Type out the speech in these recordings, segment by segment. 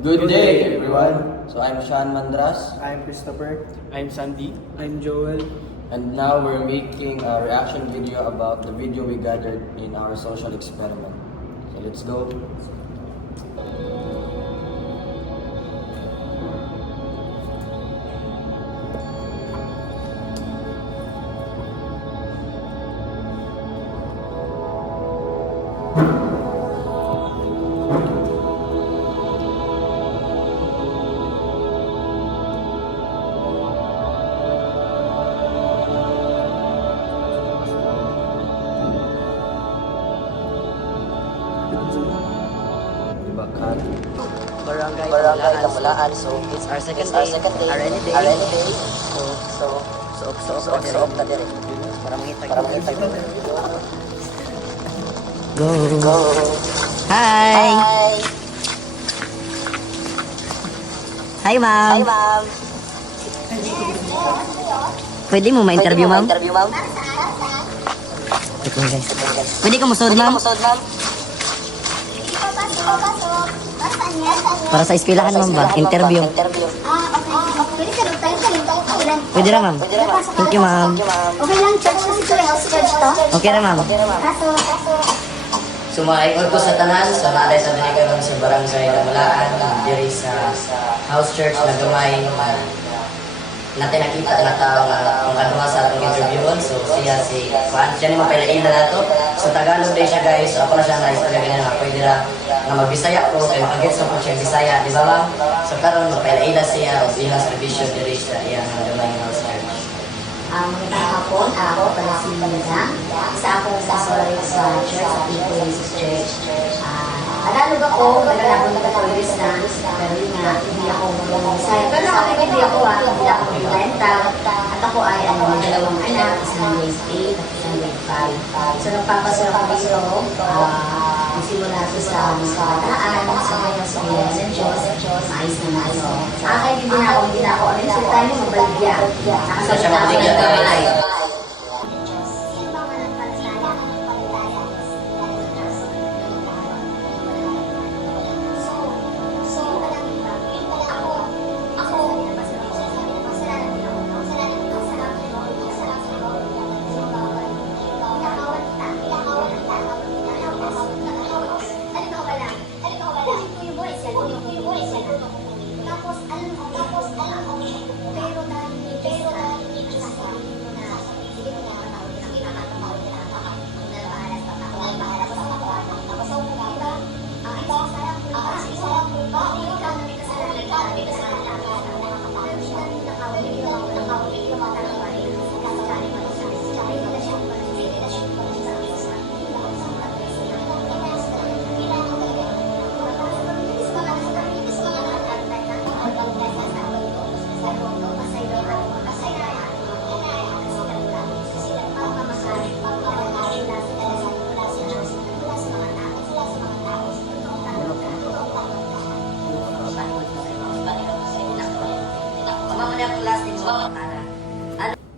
Good day, everyone. So I'm Sean Mandras, I'm Christopher. I'm Sandy. I'm Joel. and now we're making a reaction video about the video we gathered in our social experiment. So let's go. Diba, Kat? Barangay Kamulaan. So it's our second day, our any day. So na dire. Para mangita. Go. Hi. Hi, ma'am. Pwede mo ma-interview, ma'am? Ito, guys. Pwede ka musod, ma'am? Para sa eskwelahan, ma'am ba? Interview. Pwede na, ma'am. Thank you, ma'am. Okay lang, church kasi ko yung church to. Okay na, ma'am. Kaso, Sumaikot ko sa tanan, sa naray sa binigay sa barangay Kamulaan, diri sa house church na gamay natin nakita na tao ang kanwa sa atong interviewon. So siya si Juan, siya ni mapailain na nato. So Tagalog din siya, guys. So ako na siya na-istorya ganyan na pwede na magbisaya ko, kaya makagets ko po siya Bisaya, di ba, ma'am? So karon mapailain na siya o ilang servisyo diri sa iyang gamay house church. magandang hapon. Ako pala si Linda. Isa akong pastor sa church, sa People Jesus Church. Tagalog ako, madagal ako nagkatawis na, pero yun nga, hindi ako mag-Bisaya. Pero nakikinig ako hindi ako mag-Lenta. At ako ay may dalawang anak, isang grade 8 at isang grade 5. So nagpapasok ako dito, nagsimula ako sa kabataan, sa ngayon sa Pilipinas ng Diyos, maayos na maayos. Akin hindi na ako, ano yung sultan yung mabalagya. Nakasalita ako ng kamay.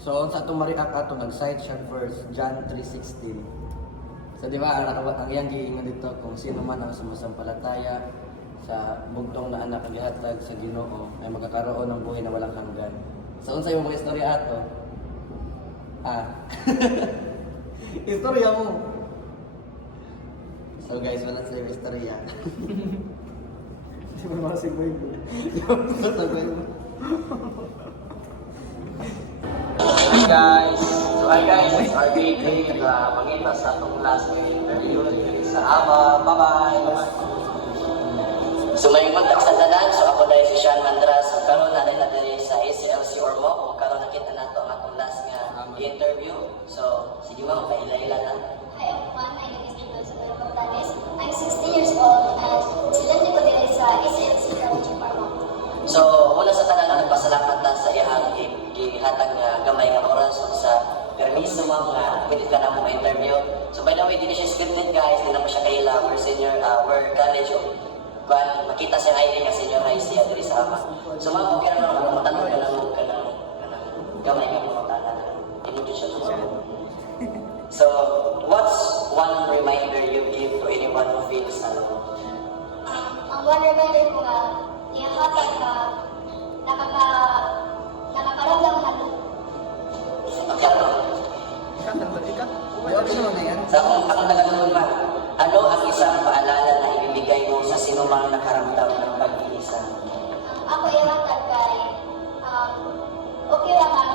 So sa itong mariak ato, nag-cite siya first, John 3:16. So di ba, ang iyang giingon dito, kung sino man ang sumasampalataya sa bugtong na anak gihatag sa Ginoo ay magkakaroon ng buhay na walang hanggan. So unsa imong istorya ato? Istorya mo. So guys, wala sa iyong istorya. Hindi mo masibay ko. Hi guys, it's our day na mangita sa itong last interview sa Ama. Bye-bye! So may magdak sa tanan, so ako dahil si Sean Mandras, ang karon na na diri sa ACLC or mo, kung karon nakita nato ang atong last nga interview. So sige mo, paila-ila na. Hi everyone, my name is Dulce Gonzalez. I'm 16 years old at sila din ko din sa SLC College Parma. So una sa tanan, nagpasalamat ta sa iyang gihatag nga gamay nga oras sa permiso mo nga pwede ka na mo ma-interview. So by the way, hindi siya scripted, guys, hindi na mo siya kaila. We're senior, we're college of makita siya ID nga senior high siya diri sa Ama. So mga okay na naman, matanong ka ng gamay nga mga tanan. Hindi siya sa So, what's one reminder you give to anyone who feels alone? Ang one reminder ko ihatag na nakakaramdam ng Sa ako nagtanong ba, ano ang isang paalala na ibibigay mo sa sinumang nakaramdam ng pag-iisa? ako ihatag kay okay lang nga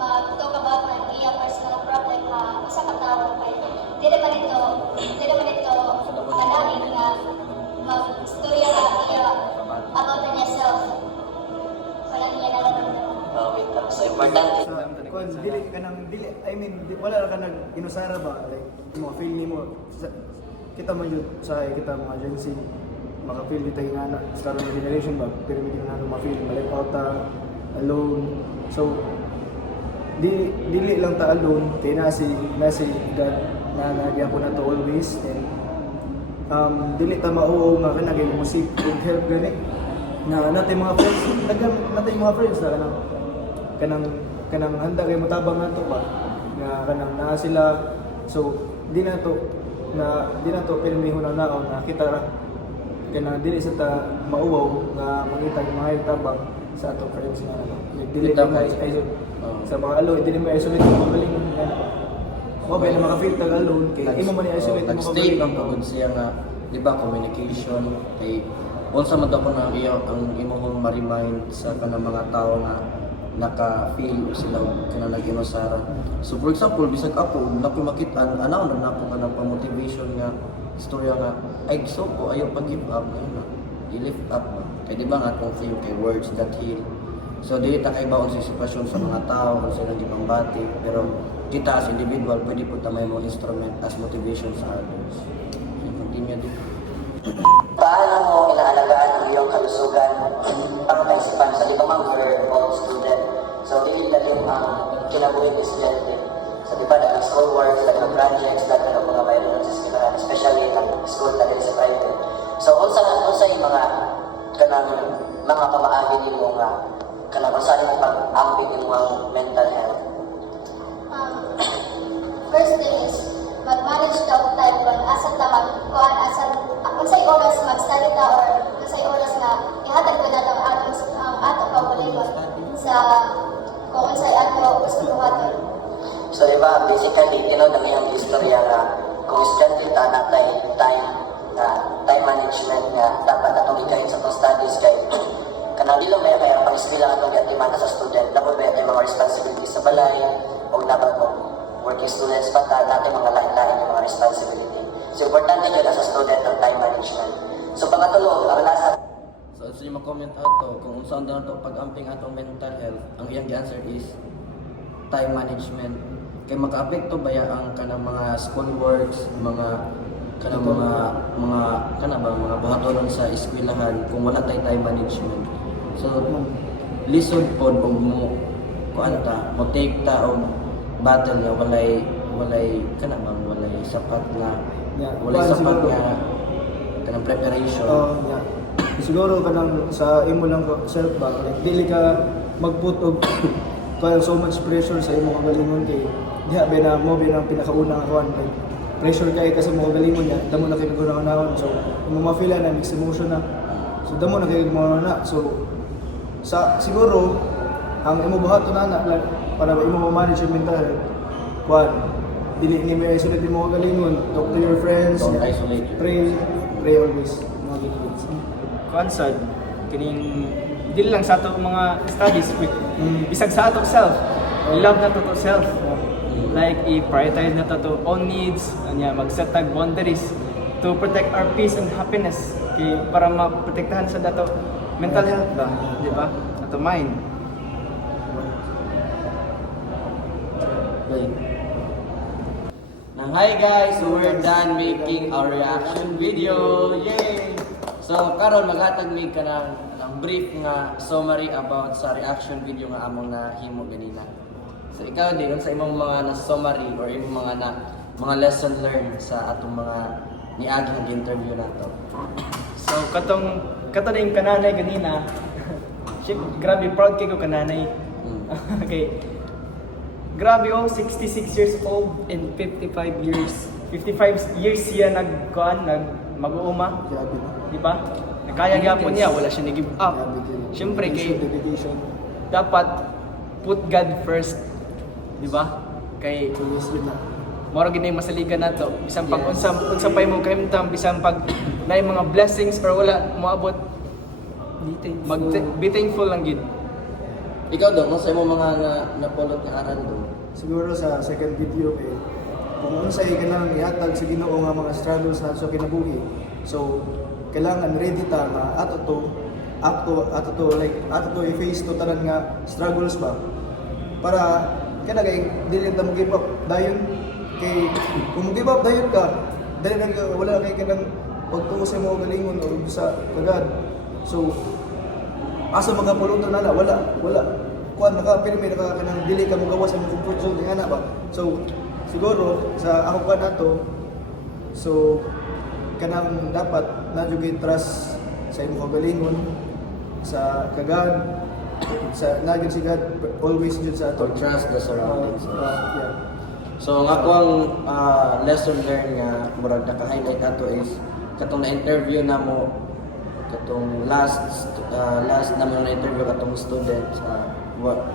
mag-talk about ng iya personal problem na usa ka tawo kay di naman ito madali nga mag-storya ka iya about yourself wala niya nararamdaman. Wait lang. So, importante. Kung dili ka nang dili, I mean, wala ka nag inusara ba like mo feel nimo kita man jud sa kita mga Gen Z maka-feel dito yung anak sa karon nga generation ba pero hindi na ma-feel balik out alone. So dili lang ta alone kay nasi God na nagyan ko na to always and dili ta mauo nga kanang mo seek and help gani na natay mga friends natay mga friends na kanang handa kay mutabang nato ba nga kanang naa sila so di na to pirmiho na naon na kita ra kanang dili sa ta mauwaw nga mangita yung mga tabang sa ato friends nga dili Kita na mo. ay sa mga alo dili mo isolate mo magaling yan okay na makafeel tag alone kay imo man i-isolate mo Nag-stay lang pagod siya nga, di ba, communication. Kay, unsa man daw ko na iyo ang imong ma-remind sa kanang mga tao nga naka-feel sila kana nag-inusara. So for example, bisag ako, nakoy makita anaw na nako kanang pa-motivation nga istorya nga ay so ko ayaw pag-give up na i-lift up ba. Kay di ba nga atong theme kay words that heal. So dili ta kay baon sa sitwasyon sa mga tao kung sila gipangbati pero kita as individual pwede po ta may mo instrument as motivation sa others. So continue din. Paano mo inaalagaan ang iyong kalusugan ang kaisipan sa di ba mga we're all student? So, dili lalim ang kinabuhi ni estudyante. So, di ba, nag-school work, nag-projects, mga mayroon sa eskwelahan, especially ang school na rin sa private. So, unsa yung mga pamaagi nimo nga kanang usahay pag-ambing yung mga mental health? First thing is mag-manage ta og time kung asa ta kuan asa unsay oras mag-study ta or unsay oras nga ihatag ko nato ang ato kaugalingon sa kung unsay ato gusto buhaton. So, di ba, basically, tinod ang iyang istorya nga kung estudyante ta natay time management nga dapat atong ikahin sa itong studies kay kanang dilo may kaya pang-eskwela atong giatiman sa student dapat may mga responsibilities sa balay o dapat mo working students pa ta natin mga lain-lain yung mga responsibility. So, importante yun as a student ng time management. So, pagkatulo, ang lasa So sa yung comment ato kung unsa daw to pag-amping atong mental health, ang iyang answer is time management. Kay makaapekto ba ya ang kanang mga school works, mga buhatonon sa eskwelahan kung wala tay time management. So lisod pod og mo kuan ta, mo take ta og battle nga walay sapat na walay sapat nga kanang preparation. yeah. Siguro kanang sa imo lang self ba like dili ka magput og kaya so much pressure sa imo kagalingon kay diha ba na mo ba ang pinakauna nga kuan like pressure kay kasi mo kagalingon ya damo na kay nagunahon so imo ma-feel na mixed emotion na so damo na kay mo na so sa siguro ang imo buhaton na para imo ma-manage yung mental health kuan dili ni may isolate mo kagalingon talk to your friends Don't isolate you. pray always mga ganyan. Konsad kining dili lang sa ato mga studies with bisag sa ato self love na to self like i-prioritize na to own needs anya mag-set tag boundaries to protect our peace and happiness kay para maprotektahan sa dato mental health ba di ba ato mind. Nang hi guys, so we're done making our reaction video. Yay! So karon maghatag mi ka ng brief nga summary about sa reaction video nga among nahimo ganina. So ikaw din sa imong mga na summary or imong mga lesson learned sa atong mga niagi nga interview nato. So katong yung kananay ganina shit grabe proud kay ko kananay. Okay. Grabe 66 years old and 55 years siya mag-uuma, Grabe na. di ba? kaya gyapon niya, wala siya ni-give up. Siyempre kay dedication. dapat put God first, di ba? Kay Yes, yun na. moro gid masaligan nato bisan pag unsa pay mo kahimtang bisan pag naay mga blessings or wala moabot, be thankful lang gid. Ikaw daw, kung sa imo mga napulot nga aral do. Siguro sa second video kung unsay kailangan ihatag sa Ginoo nga mga struggles nato sa kinabuhi. So kailangan ready ta nga ato to i-face to tanan nga struggles ba para kana kay dili ta mo give up dayon kay kung give up dayon ka dali wala kay kanang pagtungo sa mo galingon o sa kagad. So asa mga pulutan nala wala kuan naka-pirmi kanang dili ka mogawas sa comfort zone nga na ba. So siguro sa ako pa nato, so kanang dapat nadugay trust sa imong kagalingon sa kagad sa nagyud si God always jud sa ato. To trust the surroundings. Yeah. So nga ko ang lesson learned nga murag naka-highlight ato is katong na-interview na mo katong last na mo na-interview katong student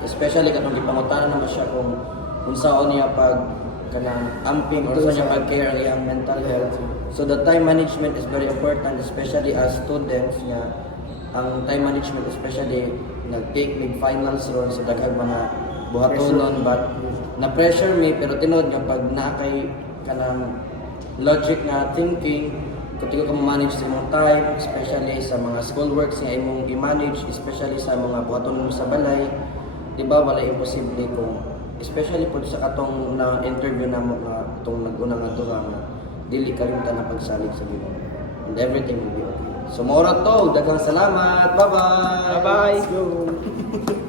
especially katong gipangutanan naman siya kung saon niya pag kanang amping or sa niya pag-care ang iyang mental health. So the time management is very important, especially as students niya. Ang time management especially nag-take big finals ron sa daghang mga buhatonon, but na-pressure me pero tinod nga pag nakay kanang logic nga thinking kung ka manage sa imong time, especially sa mga school works nga imong i-manage, especially sa mga buhaton mo sa balay, di ba wala imposible kung especially po sa katong na interview na mo nga itong nag-una nga ito nga dili kalimtan na pagsalig sa Ginoo and everything will be okay. So mora to, daghang salamat, bye bye. Bye bye. Let's go.